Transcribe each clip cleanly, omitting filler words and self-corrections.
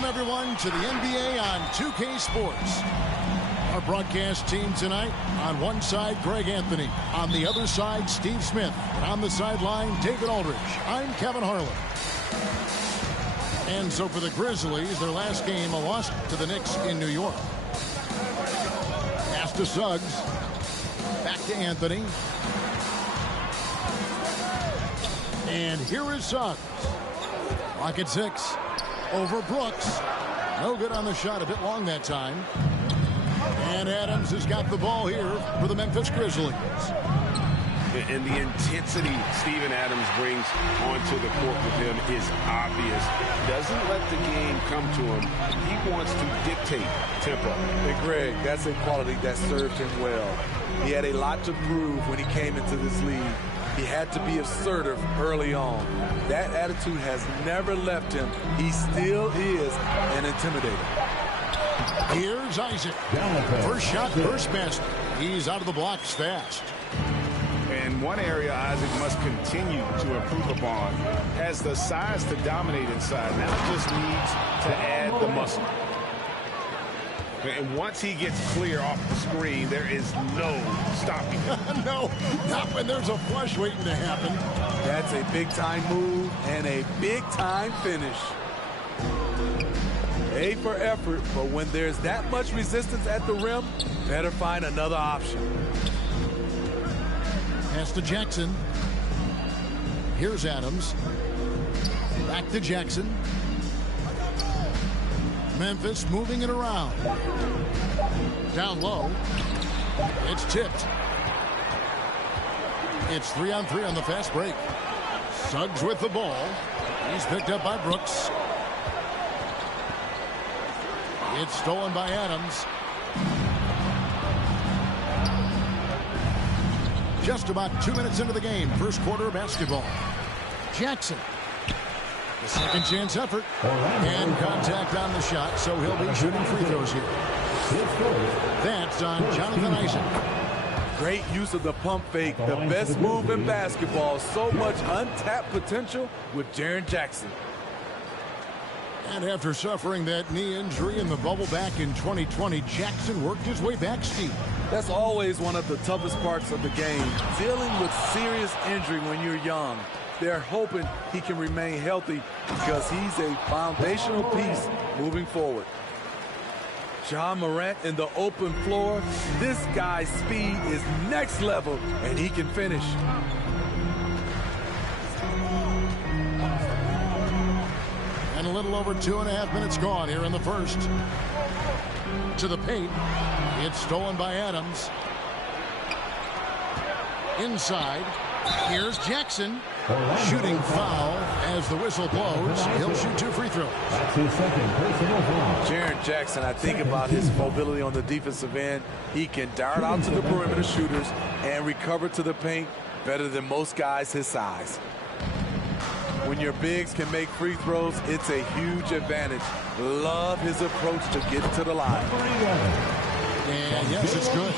Welcome, everyone, to the NBA on 2K Sports. Our broadcast team tonight, on one side, Greg Anthony. On the other side, Steve Smith. And on the sideline, David Aldridge. I'm Kevin Harlan. And so for the Grizzlies, their last game, a loss to the Knicks in New York. Pass to Suggs. Back to Anthony. And here is Suggs. Clock at 6. Over Brooks. No good on the shot. A bit long that time. And Adams has got the ball here for the Memphis Grizzlies. And the intensity Steven Adams brings onto the court with him is obvious. Doesn't let the game come to him. He wants to dictate tempo. Hey, Greg, that's a quality that served him well. He had a lot to prove when he came into this league. He had to be assertive early on. That attitude has never left him. He still is an intimidator. Here's Isaac. First shot, first basket. He's out of the blocks fast. And one area Isaac must continue to improve upon. Has the size to dominate inside. Now just needs to add the muscle. And once he gets clear off the screen, there is no stopping him. No, not when there's a flush waiting to happen. That's a big-time move and a big-time finish. A for effort, but when there's that much resistance at the rim, better find another option. Pass to Jackson. Here's Adams. Back to Jackson. Memphis moving it around. Down low. It's tipped. It's 3-on-3 on the fast break. Suggs with the ball. He's picked up by Brooks. It's stolen by Adams. Just about 2 minutes into the game. First quarter of basketball. Jackson. The second chance effort. And contact on the shot, so he'll be shooting free throws here. That's on Jonathan Isaac. Great use of the pump fake. The best move in basketball. So much untapped potential with Jaren Jackson. And after suffering that knee injury in the bubble back in 2020, Jackson worked his way back, Steve. That's always one of the toughest parts of the game. Dealing with serious injury when you're young. They're hoping he can remain healthy because he's a foundational piece moving forward. Ja Morant in the open floor. This guy's speed is next level, and he can finish. And a little over 2.5 minutes gone here in the first. To the paint. It's stolen by Adams. Inside. Here's Jackson. Shooting foul as the whistle blows. He'll shoot 2 free throws. That's his second personal foul. Jaren Jackson, I think about his mobility on the defensive end. He can dart out to the perimeter shooters and recover to the paint better than most guys his size. When your bigs can make free throws, it's a huge advantage. Love his approach to get to the line. And yes, it's good.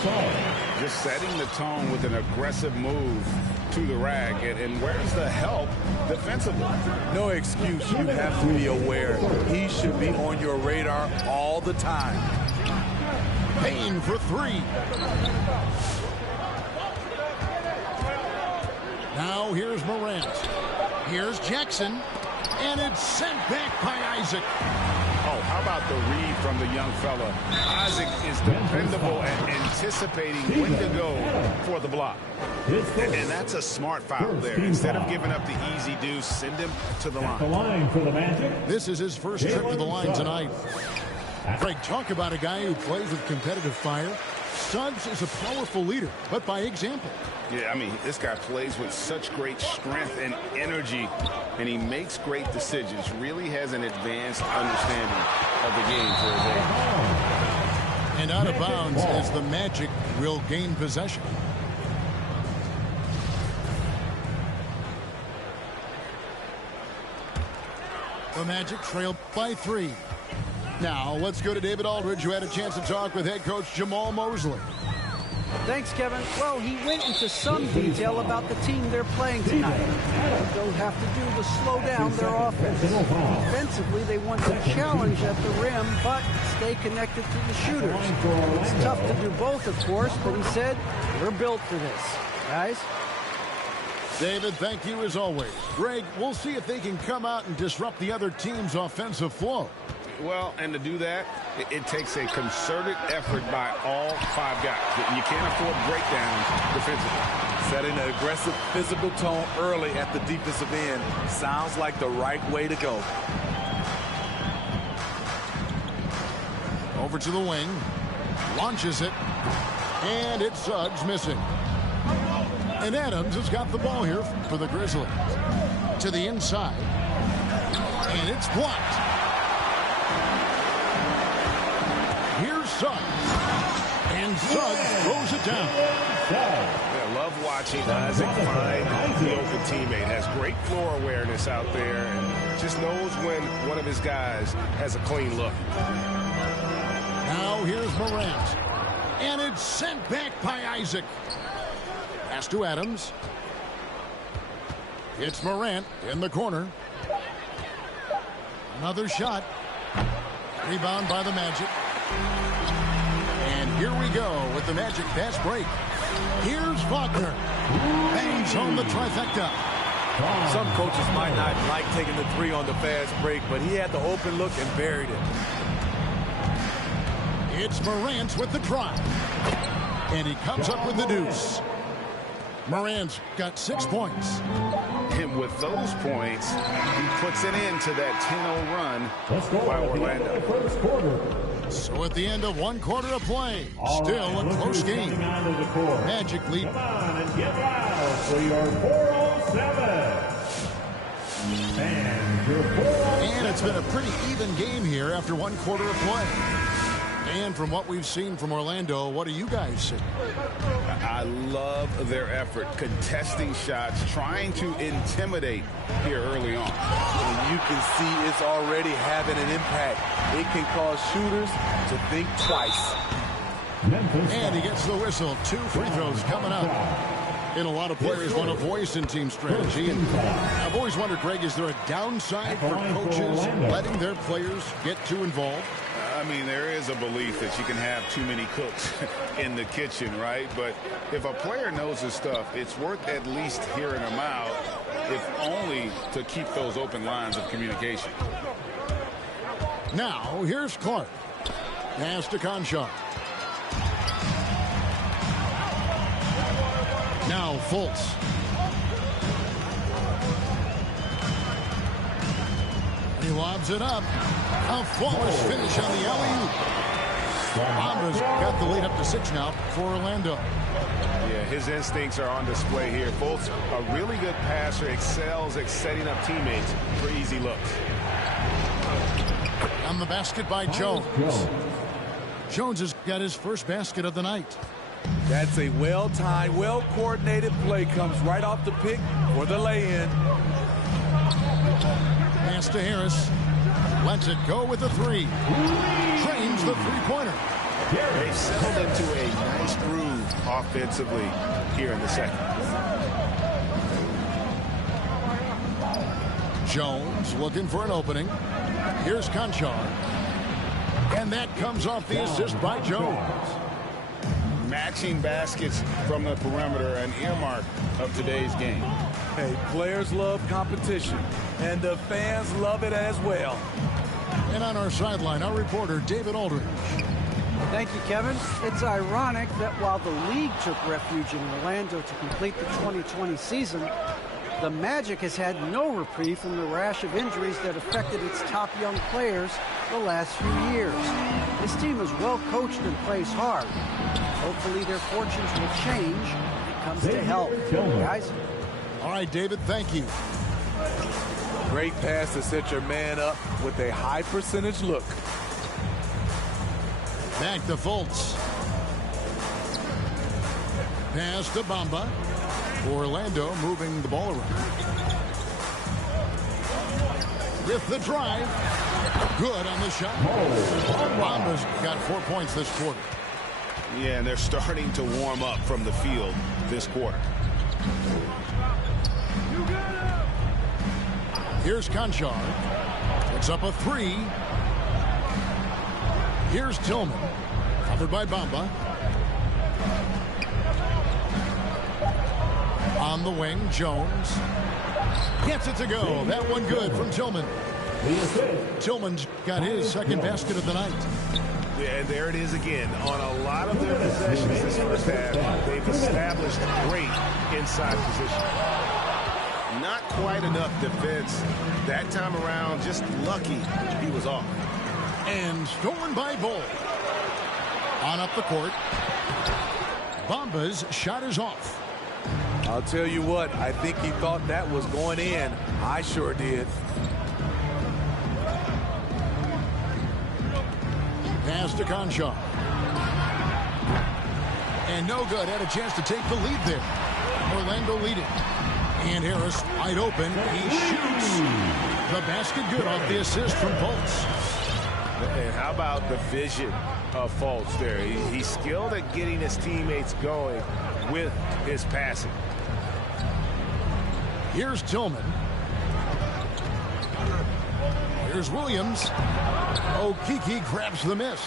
Just setting the tone with an aggressive move to the rack. And where's the help defensively? No excuse. You have to be aware. He should be on your radar all the time. Payne for 3. Now here's Morant. Here's Jackson. And it's sent back by Isaac. Oh, how about the read from the young fella? Isaac is dependable at anticipating when to go for the block. And that's a smart foul there. Instead of giving up the easy deuce, send him to the line. The line for the Magic. This is his first trip to the line tonight. Frank, talk about a guy who plays with competitive fire. Suggs is a powerful leader, but by example. Yeah, I mean, this guy plays with such great strength and energy, and he makes great decisions. Really has an advanced understanding of the game for his age. And out of bounds as the Magic will gain possession. The Magic trail by 3. Now let's go to David Aldridge, who had a chance to talk with head coach Jamal Mosley. Thanks, Kevin. Well, he went into some detail about the team they're playing tonight. They'll have to do to slow down their offense. Defensively, they want to challenge at the rim, but stay connected to the shooters. It's tough to do both, of course, but he said, we're built for this. Guys? David, thank you as always. Greg, we'll see if they can come out and disrupt the other team's offensive flow. Well, and to do that, it takes a concerted effort by all 5 guys. You can't afford breakdowns defensively. Setting an aggressive physical tone early at the defensive end sounds like the right way to go. Over to the wing. Launches it. And it's Suggs missing. And Adams has got the ball here for the Grizzlies. To the inside. And it's blocked. Here's Suggs. And Suggs throws it down. I love watching Isaac find the open teammate. Has great floor awareness out there and just knows when one of his guys has a clean look. Now here's Morant. And it's sent back by Isaac. Pass to Adams. It's Morant in the corner. Another shot. Rebound by the Magic. And here we go with the Magic fast break. Here's Faulkner. Bangs home the trifecta. Some coaches might not like taking the 3 on the fast break, but he had the open look and buried it. It's Morant with the drive. And he comes up with the deuce. Morant's got 6 points. And with those points, he puts it into that 10-0 run by Orlando. So at the end of 1 quarter of play, still a close game. Magic lead. Come on and get loud for your 407. And your 407. And it's been a pretty even game here after 1 quarter of play. And from what we've seen from Orlando, what do you guys see? I love their effort, contesting shots, trying to intimidate here early on. And you can see it's already having an impact. It can cause shooters to think twice. And he gets the whistle. 2 free throws coming up. And a lot of players want a voice in team strategy. And I've always wondered, Greg, is there a downside for coaches letting their players get too involved? I mean, there is a belief that you can have too many cooks in the kitchen, right? But if a player knows his stuff, it's worth at least hearing him out, if only to keep those open lines of communication. Now, here's Clark. Pass to Conchar. Now, Fultz. He lobs it up. A flawless finish on the alley-oop. Bamba's got the lead up to 6 now for Orlando. Yeah, his instincts are on display here. Fultz, a really good passer, excels at setting up teammates for easy looks. On the basket by Jones. Jones has got his first basket of the night. That's a well-timed, well-coordinated play. Comes right off the pick for the lay-in. Pass to Harris. Lets it go with the 3. Trains the 3-pointer. They've settled into a nice groove offensively here in the second. Jones looking for an opening. Here's Conchar. And that comes off the assist by Jones. Matching baskets from the perimeter, an earmark of today's game. Hey, players love competition, and the fans love it as well. And on our sideline, our reporter, David Aldridge. Thank you, Kevin. It's ironic that while the league took refuge in Orlando to complete the 2020 season, the Magic has had no reprieve from the rash of injuries that affected its top young players the last few years. This team is well coached and plays hard. Hopefully their fortunes will change when it comes to health. Guys? All right, David, thank you. Great pass to set your man up with a high percentage look. Back to Fultz. Pass to Bamba. Orlando moving the ball around. With the drive. Good on the shot. Bamba's got 4 points this quarter. Yeah, and they're starting to warm up from the field this quarter. Here's Conchar. It's up a 3. Here's Tillman. Covered by Bamba. On the wing, Jones. Gets it to go. That one good from Tillman. Tillman's got his second basket of the night. Yeah, and there it is again. On a lot of their possessions this first half, they've established great inside position. Not quite enough defense that time around. Just lucky he was off. And stolen by Bull. On up the court. Bamba's shot is off. I'll tell you what, I think he thought that was going in. I sure did. Pass to Conchar. And no good. Had a chance to take the lead there. Orlando leading. And Harris wide open. He shoots. The basket good off the assist from Fultz. And how about the vision of Fultz there? He's skilled at getting his teammates going with his passing. Here's Tillman. Here's Williams. Okeke grabs the miss.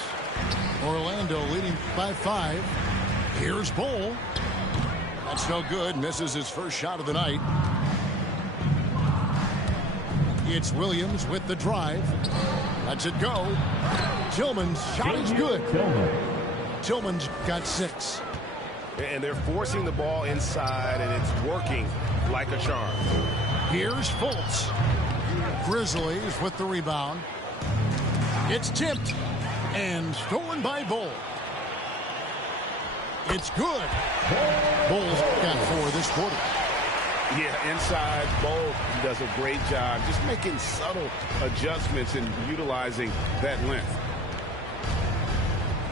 Orlando leading by 5. Here's Bull. That's no good. Misses his first shot of the night. It's Williams with the drive. Lets it go. Tillman's shot is good. Tillman's got 6. And they're forcing the ball inside, and it's working like a charm. Here's Fultz. Grizzlies with the rebound. It's tipped and stolen by Bull. It's good. Bull's got 4 this quarter. Yeah, inside, Bull does a great job just making subtle adjustments and utilizing that length.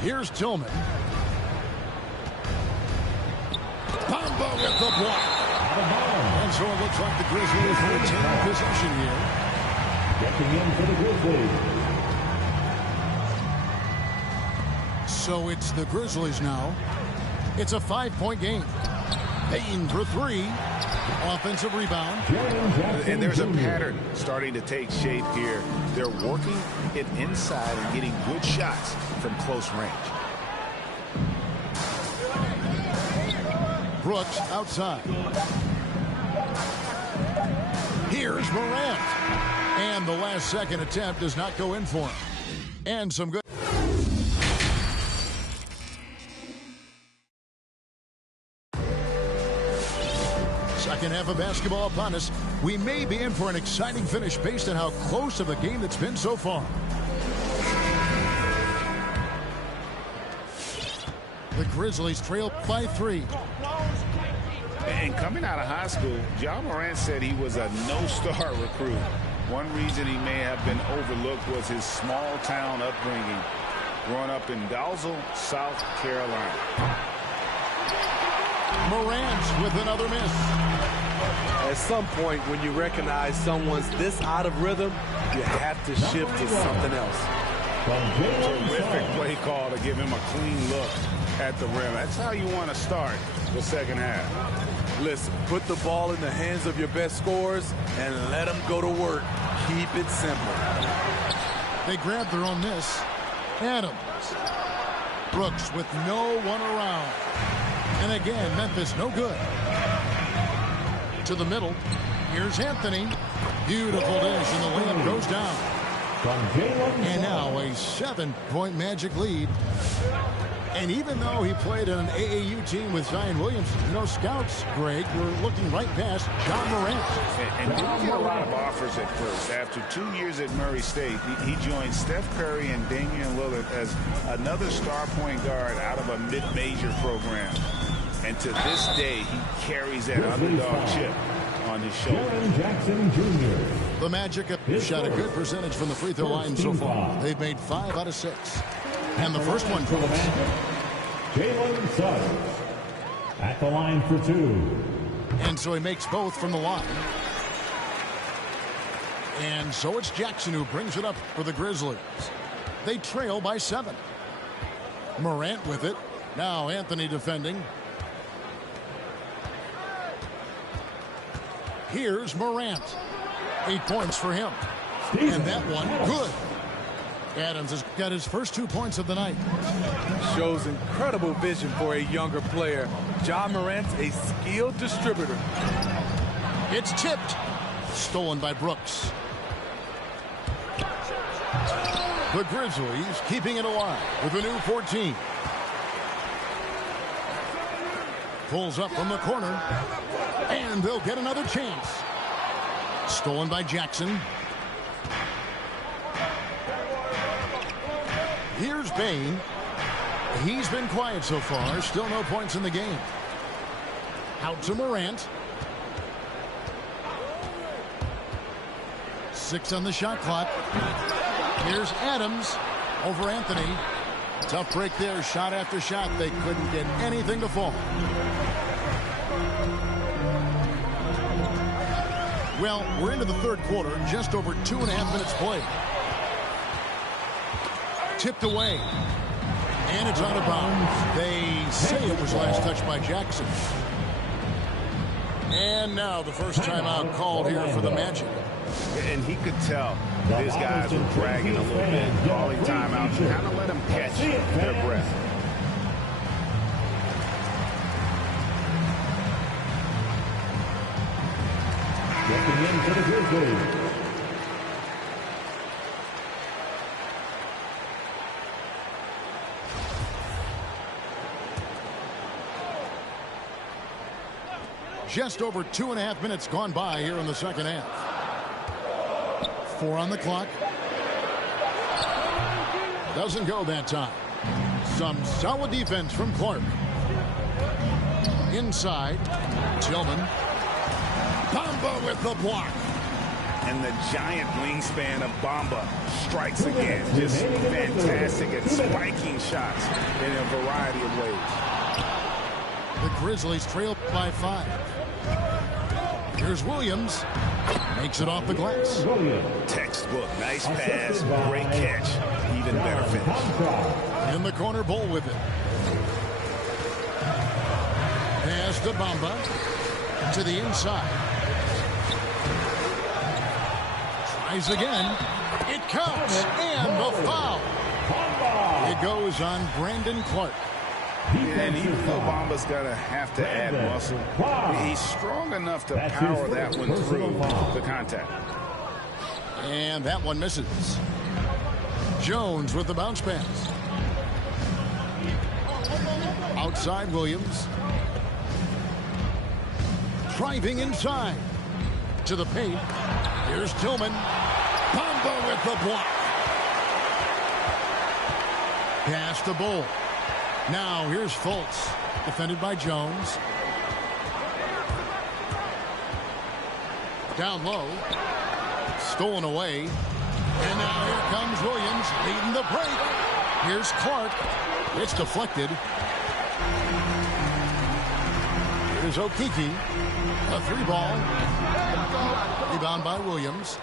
Here's Tillman. Bamba with the block. And so it looks like the Grizzlies will retain possession here. Checking in for the Grizzlies. So it's the Grizzlies now. It's a 5-point game. Payton for 3. Offensive rebound. And there's a pattern starting to take shape here. They're working it inside and getting good shots from close range. Brooks outside. Here's Morant. And the last second attempt does not go in for him. And some good. Second half of basketball upon us. We may be in for an exciting finish based on how close of a game it's been so far. The Grizzlies trail by 3. And coming out of high school, Ja Morant said he was a no-star recruit. One reason he may have been overlooked was his small-town upbringing, growing up in Dalzell, South Carolina. Morant with another miss. At some point, when you recognize someone's this out of rhythm, you have to shift to something else. Terrific play call to give him a clean look at the rim. That's how you want to start the second half. Listen, put the ball in the hands of your best scorers and let them go to work. Keep it simple. They grab their own miss. Adams. Brooks with no one around. And again, Memphis no good. To the middle. Here's Anthony. Beautiful dish, and the layup goes down. And now a 7-point Magic lead. And even though he played on an AAU team with Zion Williamson, you know, scouts, Greg, were looking right past Ja Morant. And didn't get a lot of offers at first. After 2 years at Murray State, he joined Steph Curry and Damian Lillard as another star point guard out of a mid-major program. And to this day, he carries that underdog chip on his shoulder. Jackson Jr. The Magic have shot a good percentage from the free throw line so far. They've made 5 out of 6. And the first one for the Magic, Jalen Suggs at the line for 2. And so he makes both from the line. And so it's Jackson who brings it up for the Grizzlies. They trail by 7. Morant with it. Now Anthony defending. Here's Morant. 8 points for him. And that one, good. Adams has got his first 2 points of the night. Shows incredible vision for a younger player. Ja Morant's a skilled distributor. It's tipped. Stolen by Brooks. The Grizzlies keeping it alive with a new 14. Pulls up from the corner. And they'll get another chance. Stolen by Jackson. Here's Bain. He's been quiet so far. Still no points in the game. Out to Morant. 6 on the shot clock. Here's Adams over Anthony. Tough break there. Shot after shot. They couldn't get anything to fall. Well, we're into the third quarter. Just over 2.5 minutes played. Tipped away. And it's out of bounds. They say it was last touched by Jackson. And now the first timeout called here for the Magic. And he could tell his guys were dragging a little bit, calling timeouts, and kind of let them catch their breath. Checking in for the Grizzlies. Just over 2.5 minutes gone by here in the second half. 4 on the clock. Doesn't go that time. Some solid defense from Clark. Inside. Tillman. Bamba with the block. And the giant wingspan of Bamba strikes again. Just fantastic at spiking shots in a variety of ways. The Grizzlies trail by 5. Here's Williams. Makes it off the glass. Textbook. Nice pass. Great catch. Even better finish. In the corner, Bull with it. Pass to Bamba. To the inside. Tries again. It counts. And the foul. It goes on Brandon Clark. And even though Bamba's going to have to add muscle, he's strong enough to power that one through the contact. And that one misses. Jones with the bounce pass. Outside Williams. Driving inside. To the paint. Here's Tillman. Bamba with the block. Pass to Bull. Now here's Fultz, defended by Jones. Down low. Stolen away. And now here comes Williams leading the break. Here's Clark. It's deflected. Here's Okeke. A 3-ball. Rebound by Williams.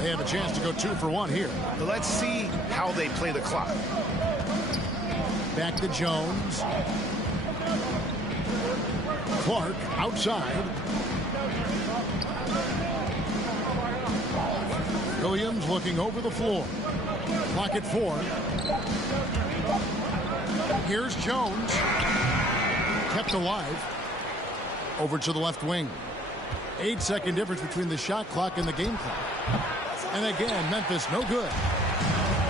They have a chance to go 2 for 1 here. Let's see how they play the clock. Back to Jones. Clark outside. Williams looking over the floor. Clock at 4. Here's Jones. Kept alive. Over to the left wing. 8-second difference between the shot clock and the game clock. And again, Memphis no good.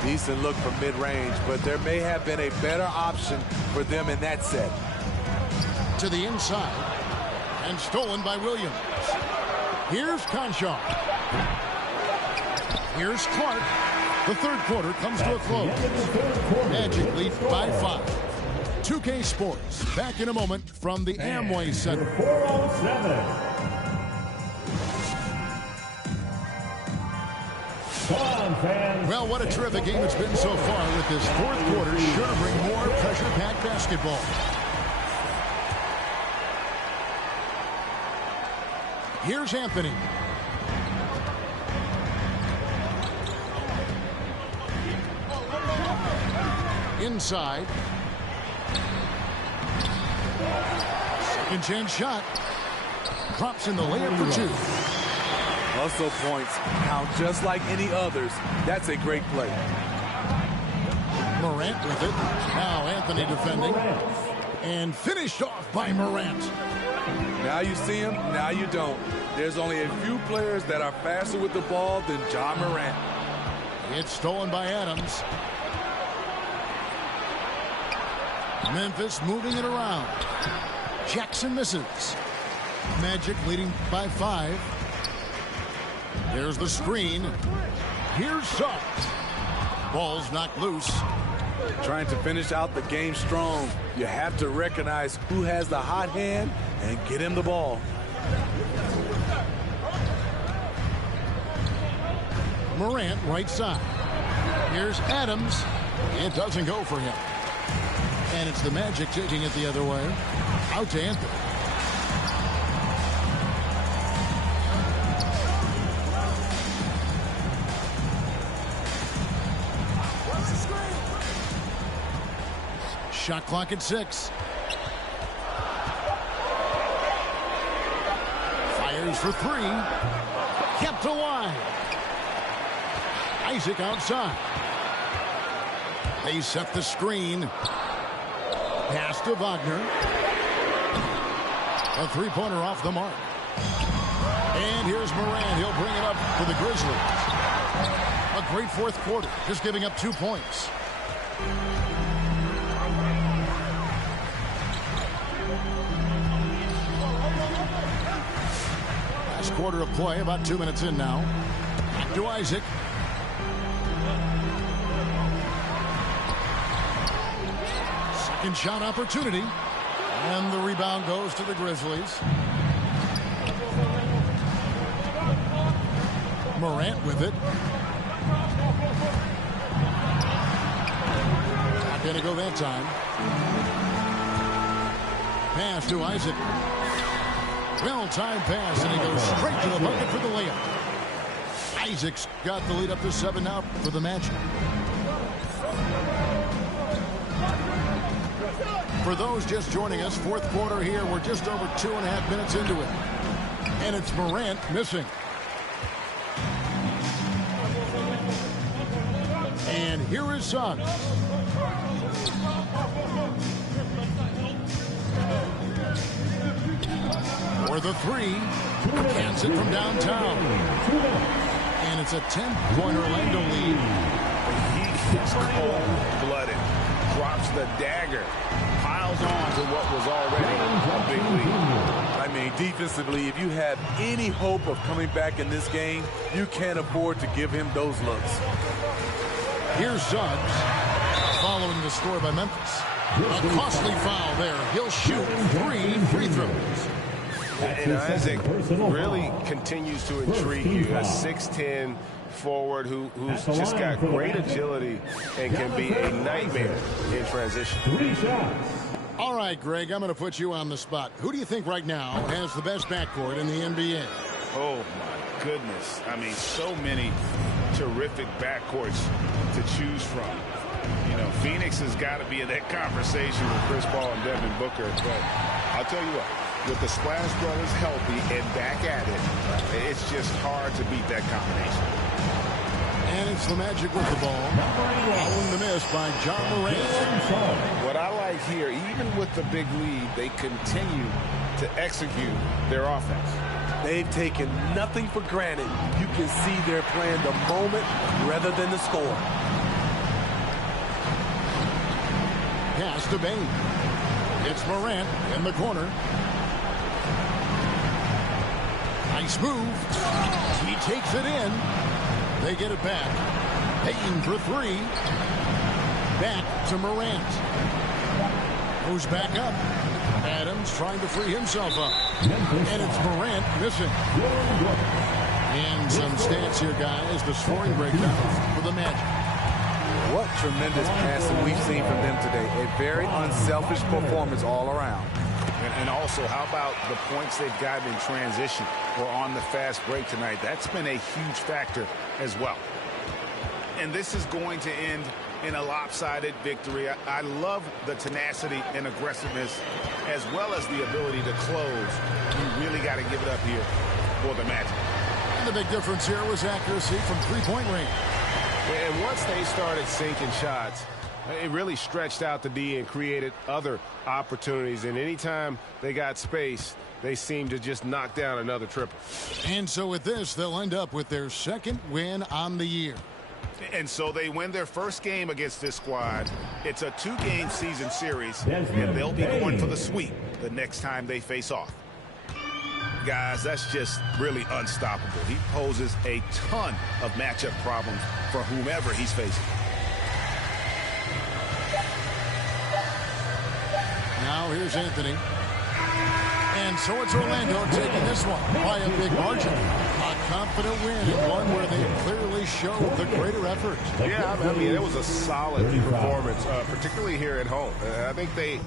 Decent look from mid-range, but there may have been a better option for them in that set. To the inside. And stolen by Williams. Here's Conchar. Here's Clark. The third quarter comes to a close. Magic lead by 5. 2K Sports back in a moment from the Amway Center. 407. Well, what a terrific game it's been so far with this fourth quarter. Sure to bring more pressure-packed basketball. Here's Anthony. Inside. Second chance shot. Drops in the layup for two. Hustle points count just like any others. That's a great play. Morant with it. Now Anthony defending. And finished off by Morant. Now you see him, now you don't. There's only a few players that are faster with the ball than Ja Morant. It's stolen by Adams. Memphis moving it around. Jackson misses. Magic leading by 5. There's the screen. Here's Suggs. Ball's knocked loose. Trying to finish out the game strong, you have to recognize who has the hot hand and get him the ball. Morant right side. Here's Adams. It doesn't go for him. And it's the Magic taking it the other way. Out to Anthony. Shot clock at 6. Fires for 3. Kept alive. Isaac outside. They set the screen. Pass to Wagner. A three-pointer off the mark. And here's Morant. He'll bring it up for the Grizzlies. A great fourth quarter, just giving up 2 points. Last quarter of play, about 2 minutes in now. Back to Isaac. Second shot opportunity. And the rebound goes to the Grizzlies. Morant with it. Not going to go that time. Pass to Isaac. Well-timed pass, and he goes straight to the bucket for the layup. Isaac's got the lead up to 7 now for the Magic. For those just joining us, fourth quarter here. We're just over 2.5 minutes into it. And it's Morant missing. And here is Suggs. For the 3. Gets it from downtown. And it's a 10-point Orlando lead. He is cold-blooded. Drops the dagger. Piles on to what was already a big lead. I mean, defensively, if you have any hope of coming back in this game, you can't afford to give him those looks. Here's Suggs. Following the score by Memphis. A costly foul there. He'll shoot 3 free throws. And Isaac really continues to intrigue you. A 6'10" forward who's just got great agility and can be a nightmare in transition. 3 shots. All right, Greg, I'm going to put you on the spot. Who do you think right now has the best backcourt in the NBA? Oh, my goodness. I mean, so many terrific backcourts to choose from. You know, Phoenix has got to be in that conversation with Chris Paul and Devin Booker. But I'll tell you what, with the Splash Brothers healthy and back at it, it's just hard to beat that combination. And it's the Magic with the ball. Following the miss by Ja Morant. What I like here, even with the big lead, they continue to execute their offense. They've taken nothing for granted. You can see they're playing the moment rather than the score. Pass to Bain. It's Morant in the corner. Nice move. He takes it in. They get it back. Payton for 3. Back to Morant. Goes back up. Adams trying to free himself up. And it's Morant missing. And some stats here, guys. The scoring breakdown for the Magic. What tremendous passing we've seen from them today. A very unselfish performance all around. And also, how about the points they've gotten in transition or on the fast break tonight? That's been a huge factor as well. And this is going to end in a lopsided victory. I love the tenacity and aggressiveness as well as the ability to close. You really got to give it up here for the Magic. And the big difference here was accuracy from three-point range. And once they started sinking shots, it really stretched out the D and created other opportunities. And anytime they got space, they seemed to just knock down another triple. And so with this, they'll end up with their second win on the year. And so they win their first game against this squad. It's a 2-game season series, and they'll be going for the sweep the next time they face off. Guys, that's just really unstoppable. He poses a ton of matchup problems for whomever he's facing. Now here's Anthony. And so it's Orlando taking this one by a big margin. A confident win and one where they clearly showed the greater effort. Yeah, I mean, it was a solid performance, particularly here at home. I think they...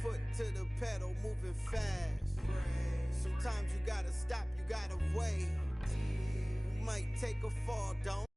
Foot to the pedal, moving fast. Sometimes you gotta stop, you gotta wait. You might take a fall, don't.